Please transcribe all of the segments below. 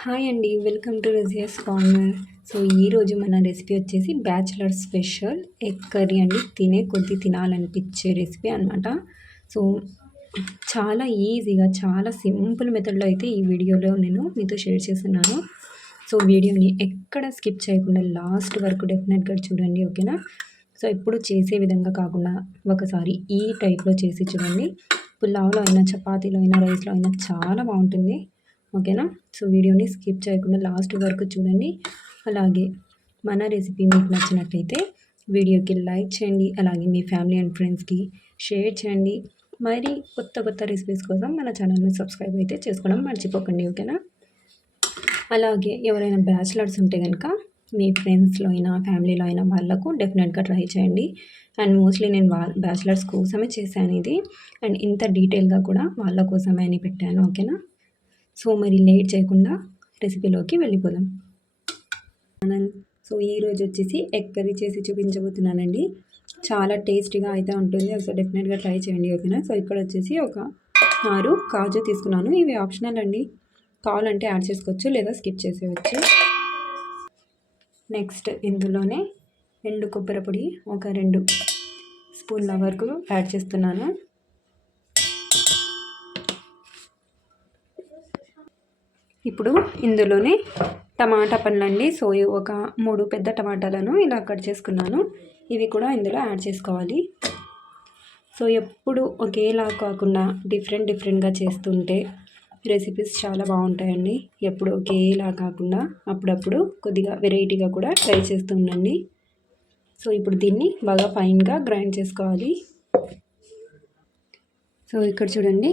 Hi అండి. Welcome to Razia's corner. So, ఈరోజు మన రెసిపీ వచ్చేసి బ్యాచిలర్ స్పెషల్ ఎగ్ కర్రీ అండి. తినే కొద్దీ తినాలనిపించే రెసిపీ అనమాట. సో, చాలా ఈజీగా, చాలా సింపుల్ మెథడ్లో అయితే ఈ వీడియోలో నేను మీతో షేర్ చేస్తున్నాను. సో, వీడియోని ఎక్కడ స్కిప్ చేయకుండా లాస్ట్ వరకు డెఫినెట్గా చూడండి, ఓకేనా? సో, ఎప్పుడు చేసే విధంగా కాకుండా ఒకసారి ఈ టైప్లో చేసి చూడండి. పులావ్లో అయినా, చపాతీలో అయినా, రైస్లో అయినా చాలా బాగుంటుంది, ఓకేనా? సో, వీడియోని స్కిప్ చేయకుండా లాస్ట్ వరకు చూడండి. అలాగే మన రెసిపీ మీకు నచ్చినట్లయితే వీడియోకి లైక్ చేయండి. అలాగే మీ ఫ్యామిలీ అండ్ ఫ్రెండ్స్కి షేర్ చేయండి. మరి కొత్త కొత్త రెసిపీస్ కోసం మన ఛానల్ని సబ్స్క్రైబ్ అయితే చేసుకోవడం మర్చిపోకండి, ఓకేనా? అలాగే ఎవరైనా బ్యాచిలర్స్ ఉంటే కనుక మీ ఫ్రెండ్స్లో అయినా ఫ్యామిలీలో అయినా వాళ్ళకు డెఫినెట్గా ట్రై చేయండి. అండ్ మోస్ట్లీ నేను బ్యాచిలర్స్ కోసమే చేశాను ఇది. అండ్ ఇంత డీటెయిల్గా కూడా వాళ్ళ కోసమే అని పెట్టాను, ఓకేనా? సో, మరి లేట్ చేయకుండా రెసిపీలోకి వెళ్ళిపోదాం. సో, ఈరోజు వచ్చేసి ఎగ్ కర్రీ చేసి చూపించబోతున్నానండి. చాలా టేస్టీగా అయితే ఉంటుంది. సో, డెఫినెట్గా ట్రై చేయండి, ఓకేనా? సో, ఇక్కడ వచ్చేసి ఒక 6 కాజు తీసుకున్నాను. ఇవి ఆప్షనల్ అండి, కావాలంటే యాడ్ చేసుకోవచ్చు లేదా స్కిప్ చేసేయచ్చు. నెక్స్ట్ ఇందులోనే ఎండు కొబ్బరి పొడి ఒక 2 స్పూన్ల వరకు యాడ్ చేస్తున్నాను. ఇప్పుడు ఇందులోనే టమాటా పండ్లండి. సో, ఒక 3 పెద్ద టమాటాలను ఇలా కట్ చేసుకున్నాను. ఇవి కూడా ఇందులో యాడ్ చేసుకోవాలి. సో, ఎప్పుడు ఒకేలా కాకుండా డిఫరెంట్గా చేస్తుంటే రెసిపీస్ చాలా బాగుంటాయండి. ఎప్పుడు ఒకేలా కాకుండా అప్పుడప్పుడు కొద్దిగా వెరైటీగా కూడా ట్రై చేస్తూ ఉండండి. సో, ఇప్పుడు దీన్ని బాగా ఫైన్గా గ్రైండ్ చేసుకోవాలి. సో, ఇక్కడ చూడండి.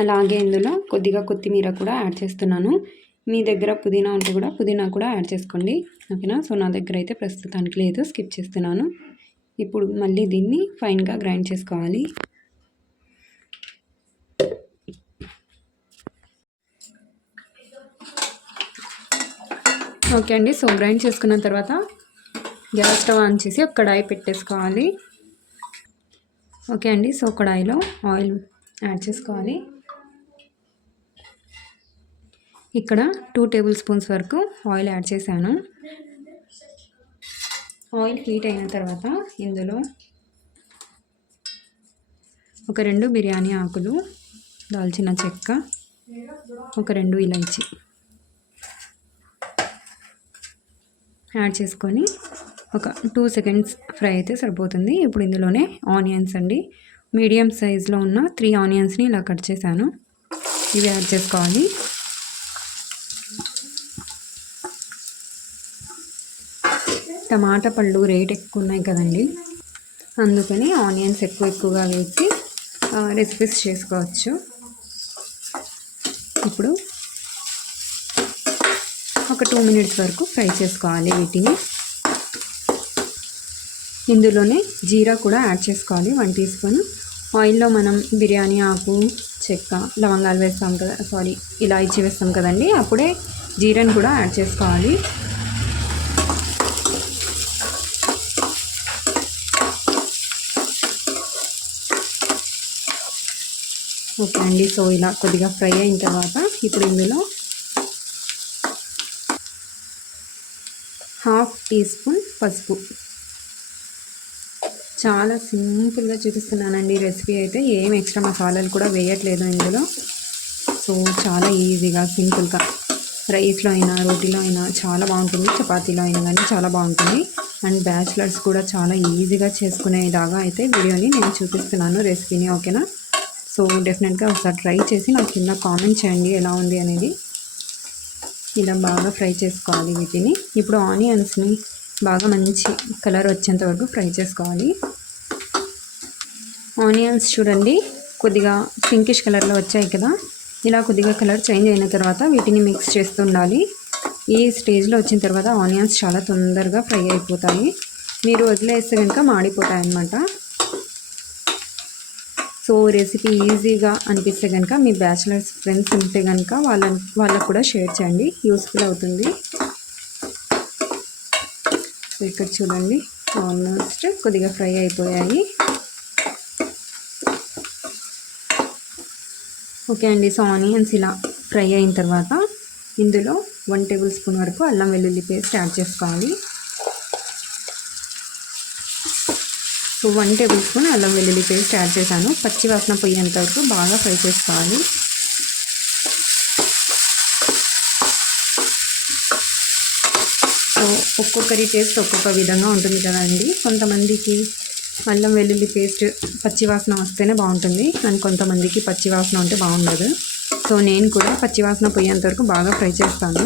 అలాగే ఇందులో కొద్దిగా కొత్తిమీర కూడా యాడ్ చేస్తున్నాను. మీ దగ్గర పుదీనా ఉంటే కూడా పుదీనా కూడా యాడ్ చేసుకోండి, ఓకేనా? సో, నా దగ్గర అయితే ప్రస్తుతానికి లేదు, స్కిప్ చేస్తున్నాను. ఇప్పుడు మళ్ళీ దీన్ని ఫైన్గా గ్రైండ్ చేసుకోవాలి. ఓకే అండి. సో, గ్రైండ్ చేసుకున్న తర్వాత గ్యాస్ స్టవ్ ఆన్ చేసి ఒక కడాయి పెట్టేసుకోవాలి. ఓకే అండి. సో, కడాయిలో ఆయిల్ యాడ్ చేసుకోవాలి. ఇక్కడ 2 టేబుల్ స్పూన్స్ వరకు ఆయిల్ యాడ్ చేశాను. ఆయిల్ హీట్ అయిన తర్వాత ఇందులో ఒక 2 బిర్యానీ ఆకులు, దాల్చిన చెక్క, ఒక 2 ఇలాచీ యాడ్ చేసుకొని ఒక 2 సెకండ్స్ ఫ్రై అయితే సరిపోతుంది. ఇప్పుడు ఇందులోనే ఆనియన్స్ అండి, మీడియం సైజులో ఉన్న 3 ఆనియన్స్ని ఇలా కట్ చేశాను. ఇవి యాడ్ చేసుకోవాలి. టమాటా పళ్ళు రేట్ ఎక్కువ ఉన్నాయి కదండి, అందుకని ఆనియన్స్ ఎక్కువగా వేసి రెసిపీస్ చేసుకోవచ్చు. ఇప్పుడు ఒక 2 మినిట్స్ వరకు ఫ్రై చేసుకోవాలి వీటిని. ఇందులోనే జీరా కూడా యాడ్ చేసుకోవాలి, 1 టీ స్పూన్. ఆయిల్లో మనం బిర్యానీ ఆకు, చెక్క, లవంగాలు వేస్తాం కదా, ఇలాచీ వేస్తాం కదండి, అప్పుడే జీరాని కూడా యాడ్ చేసుకోవాలి. ఓకే అండి. సో, ఇలా కొద్దిగా ఫ్రై అయిన తర్వాత ఇప్పుడు ఇందులో 1/2 టీ స్పూన్ పసుపు. చాలా సింపుల్గా చూపిస్తున్నానండి రెసిపీ అయితే, ఏం ఎక్స్ట్రా మసాలాలు కూడా వేయట్లేదు ఇందులో. సో, చాలా ఈజీగా సింపుల్గా రైస్లో అయినా రోటీలో అయినా చాలా బాగుంటుంది, చపాతీలో అయినా కానీ చాలా బాగుంటుంది. అండ్ బ్యాచిలర్స్ కూడా చాలా ఈజీగా చేసుకునేలాగా అయితే వీడియోని నేను చూపిస్తున్నాను రెసిపీని, ఓకేనా? సో, డెఫినెట్గా ఒకసారి ట్రై చేసి నాకు కింద కామెంట్ చేయండి ఎలా ఉంది అనేది. ఇలా బాగా ఫ్రై చేసుకోవాలి వీటిని. ఇప్పుడు ఆనియన్స్ని బాగా మంచి కలర్ వచ్చేంత వరకు ఫ్రై చేసుకోవాలి. ఆనియన్స్ చూడండి కొద్దిగా పింకిష్ కలర్లో వచ్చాయి కదా, ఇలా కొద్దిగా కలర్ చేంజ్ అయిన తర్వాత వీటిని మిక్స్ చేస్తూ ఉండాలి. ఈ స్టేజ్లో వచ్చిన తర్వాత ఆనియన్స్ చాలా తొందరగా ఫ్రై అయిపోతాయి. మీరు వదిలేస్తే కనుక మాడిపోతాయి అన్నమాట. సో, రెసిపీ ఈజీగా అనిపిస్తే కనుక మీ బ్యాచిలర్స్ ఫ్రెండ్స్ ఉంటే కనుక వాళ్ళకు కూడా షేర్ చేయండి, యూస్ఫుల్ అవుతుంది. సో, ఇక్కడ చూడండి ఆల్మోస్ట్ కొద్దిగా ఫ్రై అయిపోయాయి. ఓకే అండి. సో, ఆనియన్స్ ఇలా ఫ్రై అయిన తర్వాత ఇందులో 1 టేబుల్ స్పూన్ వరకు అల్లం వెల్లుల్లి పేస్ట్ యాడ్ చేసుకోవాలి. సో 1 టేబుల్ స్పూన్ అల్లం వెల్లుల్లి పేస్ట్ యాడ్ చేశాను. పచ్చి వాసన పోయేంత వరకు బాగా ఫ్రై చేసుకోవాలి. సో ఒక్కొక్కరి టేస్ట్ ఒక్కొక్క విధంగా ఉంటుంది కదండి. కొంతమందికి అల్లం వెల్లుల్లి పేస్ట్ పచ్చివాసన వస్తేనే బాగుంటుంది అండ్ కొంతమందికి పచ్చివాసన ఉంటే బాగుండదు. సో నేను కూడా పచ్చివాసన పోయేంత వరకు బాగా ఫ్రై చేస్తాను.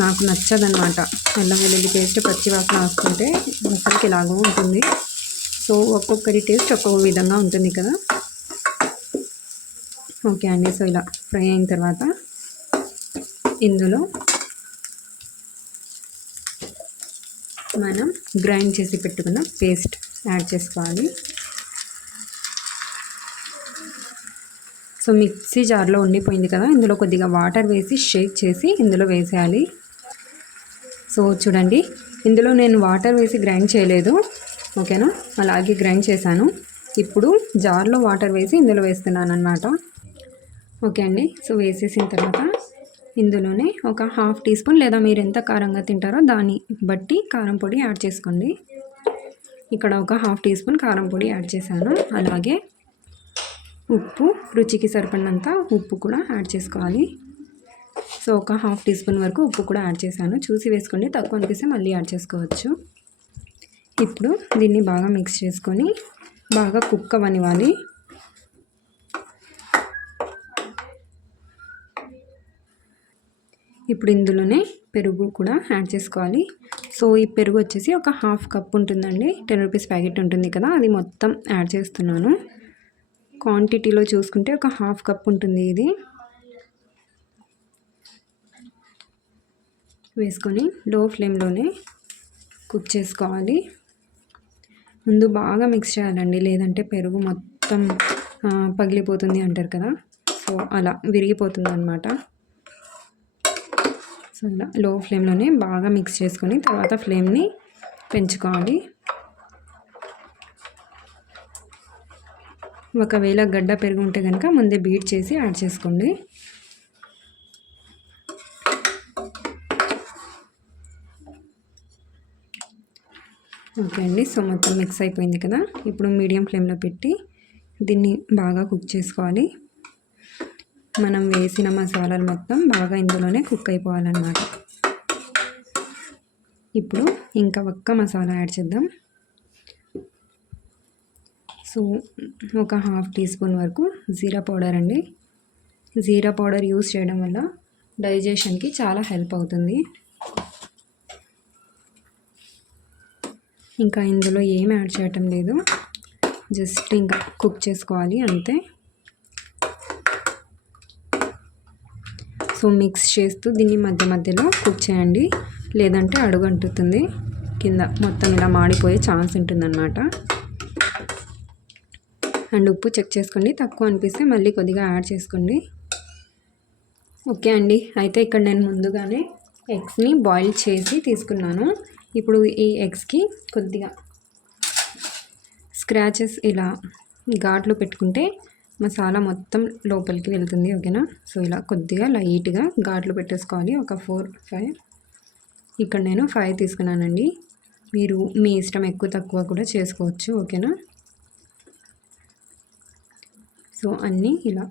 నాకు నచ్చదనమాట అల్లం వెల్లుల్లి పేస్ట్ పచ్చివాసన వస్తుంటే అసలుకి ఇలాగో ఉంటుంది. సో ఒక్కొక్కరి టేస్ట్ ఒక్కొక్క విధంగా ఉంటుంది కదా. ఓకే అండి. సో ఇలా ఫ్రై అయిన తర్వాత ఇందులో మనం గ్రైండ్ చేసి పెట్టుకున్న పేస్ట్ యాడ్ చేసుకోవాలి. సో మిక్సీ జార్లో ఉండిపోయింది కదా, ఇందులో కొద్దిగా వాటర్ వేసి షేక్ చేసి ఇందులో వేసేయాలి. సో చూడండి, ఇందులో నేను వాటర్ వేసి గ్రైండ్ చేయలేదు, ఓకేనా, అలాగే గ్రైండ్ చేశాను. ఇప్పుడు జార్లో వాటర్ వేసి ఇందులో వేస్తున్నాను అన్నమాట. ఓకే అండి. సో వేసేసిన తర్వాత ఇందులోనే ఒక 1/2 టీ స్పూన్ లేదా మీరు ఎంత కారంగా తింటారో దాన్ని బట్టి కారం పొడి యాడ్ చేసుకోండి. ఇక్కడ ఒక 1/2 టీ స్పూన్ కారం పొడి యాడ్ చేశాను. అలాగే ఉప్పు, రుచికి సరిపడినంత ఉప్పు కూడా యాడ్ చేసుకోవాలి. సో ఒక 1/2 టీ స్పూన్ వరకు ఉప్పు కూడా యాడ్ చేశాను. చూసి వేసుకోండి, తక్కువ అనిపిస్తే మళ్ళీ యాడ్ చేసుకోవచ్చు. ఇప్పుడు దీన్ని బాగా మిక్స్ చేసుకొని బాగా కుక్ అవ్వనివ్వాలి. ఇప్పుడు ఇందులోనే పెరుగు కూడా యాడ్ చేసుకోవాలి. సో ఈ పెరుగు వచ్చేసి ఒక 1/2 కప్ ఉంటుందండి. 10 రూపీస్ ప్యాకెట్ ఉంటుంది కదా, అది మొత్తం యాడ్ చేస్తున్నాను. క్వాంటిటీలో చూసుకుంటే ఒక 1/2 కప్ ఉంటుంది. ఇది వేసుకొని లో ఫ్లేమ్లోనే కుక్ చేసుకోవాలి. ముందు బాగా మిక్స్ చేయాలండి, లేదంటే పెరుగు మొత్తం పగిలిపోతుంది అంటారు కదా, సో అలా విరిగిపోతుంది అన్నమాట. సో ఇలా లో ఫ్లేమ్లోనే బాగా మిక్స్ చేసుకొని తర్వాత ఫ్లేమ్ని పెంచుకోవాలి. ఒకవేళ గడ్డ పెరుగు ఉంటే కనుక ముందే బీట్ చేసి యాడ్ చేసుకోండి. ఓకే అండి. సో మొత్తం మిక్స్ అయిపోయింది కదా, ఇప్పుడు మీడియం ఫ్లేమ్లో పెట్టి దీన్ని బాగా కుక్ చేసుకోవాలి. మనం వేసిన మసాలాలు మొత్తం బాగా ఇందులోనే కుక్ అయిపోవాలన్నమాట. ఇప్పుడు ఇంకా ఒక్క మసాలా యాడ్ చేద్దాం. సో ఒక 1/2 టీ స్పూన్ వరకు జీరా పౌడర్ అండి. జీరా పౌడర్ యూస్ చేయడం వల్ల డైజెషన్కి చాలా హెల్ప్ అవుతుంది. ఇంకా ఇందులో ఏం యాడ్ చేయటం లేదు, జస్ట్ ఇంకా కుక్ చేసుకోవాలి అంతే. సో మిక్స్ చేస్తూ దీన్ని మధ్య మధ్యలో కుక్ చేయండి, లేదంటే అడుగు అంటుతుంది, కింద మొత్తం ఇలా మాడిపోయే ఛాన్స్ ఉంటుందన్నమాట. అండ్ ఉప్పు చెక్ చేసుకోండి, తక్కువ అనిపిస్తే మళ్ళీ కొద్దిగా యాడ్ చేసుకోండి. ఓకే అండి. అయితే ఇక్కడ నేను ముందుగానే ఎగ్స్ని బాయిల్ చేసి తీసుకున్నాను. ఇప్పుడు ఈ ఎగ్స్కి కొద్దిగా స్క్రాచెస్ ఇలా ఘాట్లు పెట్టుకుంటే మసాలా మొత్తం లోపలికి వెళ్తుంది, ఓకేనా. సో ఇలా కొద్దిగా లైట్గా ఘాట్లు పెట్టేసుకోవాలి. ఒక 4, 5, ఇక్కడ నేను 5 తీసుకున్నానండి. మీరు మీ ఇష్టం ఎక్కువ తక్కువ కూడా చేసుకోవచ్చు, ఓకేనా. సో అన్నీ ఇలా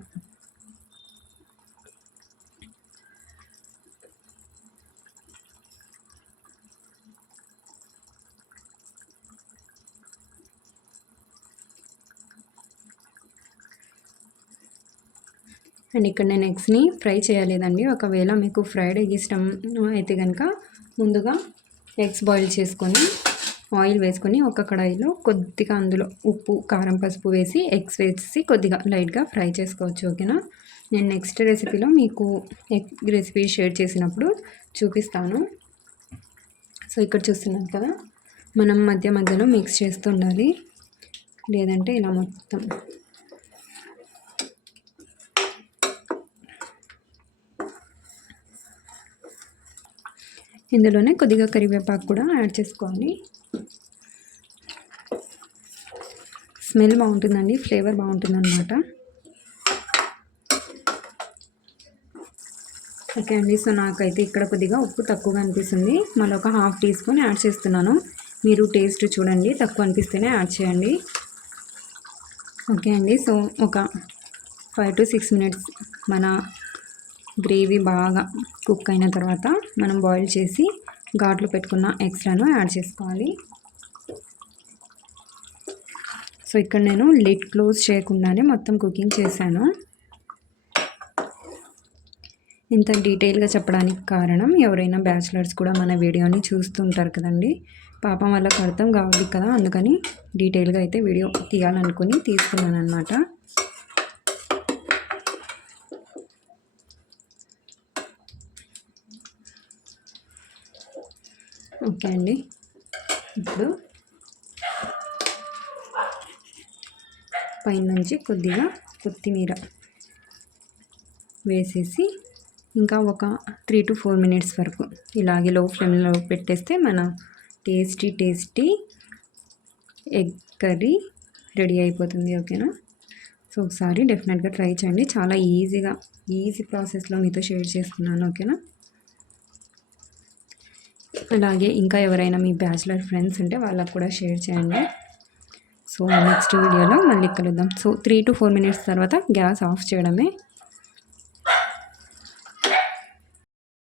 అండ్ ఇక్కడ నేను ఎగ్స్ని ఫ్రై చేయలేదండి. ఒకవేళ మీకు ఫ్రైడ్ ఎగ్ ఇష్టం అయితే కనుక ముందుగా ఎగ్స్ బాయిల్ చేసుకొని ఆయిల్ వేసుకొని ఒక కడాయిలో కొద్దిగా అందులో ఉప్పు, కారం, పసుపు వేసి ఎగ్స్ వేసి కొద్దిగా లైట్గా ఫ్రై చేసుకోవచ్చు, ఓకేనా. నేను నెక్స్ట్ రెసిపీలో మీకు ఎగ్ రెసిపీ షేర్ చేసినప్పుడు చూపిస్తాను. సో ఇక్కడ చూస్తున్నాను కదా, మనం మధ్య మధ్యలో మిక్స్ చేస్తూ ఉండాలి, లేదంటే ఇలా మొత్తం ఇందులోనే కొద్దిగా కరివేపాకు కూడా యాడ్ చేసుకోవాలి. స్మెల్ బాగుంటుందండి, ఫ్లేవర్ బాగుంటుంది అన్నమాట. ఓకే అండి. సో, నాకైతే ఇక్కడ కొద్దిగా ఉప్పు తక్కువగా అనిపిస్తుంది. మళ్ళీ ఒక హాఫ్ టీ స్పూన్ యాడ్ చేస్తున్నాను. మీరు టేస్ట్ చూడండి, తక్కువ అనిపిస్తేనే యాడ్ చేయండి. ఓకే అండి. సో, ఒక 5 to 6 మినిట్స్ మన గ్రేవీ బాగా కుక్ అయిన తర్వాత మనం బాయిల్ చేసి ఘాట్లు పెట్టుకున్న ఎగ్స్లను యాడ్ చేసుకోవాలి. సో, ఇక్కడ నేను లిడ్ క్లోజ్ చేయకుండానే మొత్తం కుకింగ్ చేశాను. ఇంత డీటెయిల్గా చెప్పడానికి కారణం, ఎవరైనా బ్యాచిలర్స్ కూడా మన వీడియోని చూస్తుంటారు కదండి. పాపం వాళ్ళకి అర్థం కావాలి కదా, అందుకని డీటెయిల్గా అయితే వీడియో తీయాలనుకుని తీసుకున్నాను అనమాట. ఓకే అండి. ఇప్పుడు పైనుంచి కొద్దిగా కొత్తిమీర వేసేసి ఇంకా ఒక 3 to 4 మినిట్స్ వరకు ఇలాగే లో ఫ్లేమ్లో పెట్టేస్తే మన టేస్టీ ఎగ్ కర్రీ రెడీ అయిపోతుంది. ఓకేనా? సో, ఒకసారి డెఫినెట్గా ట్రై చేయండి. చాలా ఈజీ ప్రాసెస్లో మీతో షేర్ చేసుకున్నాను. ఓకేనా? అలాగే ఇంకా ఎవరైనా మీ బ్యాచిలర్ ఫ్రెండ్స్ ఉంటే వాళ్ళకు కూడా షేర్ చేయండి. సో, నెక్స్ట్ వీడియోలో మళ్ళీ కలుద్దాం. సో, 3 to 4 మినిట్స్ తర్వాత గ్యాస్ ఆఫ్ చేయడమే.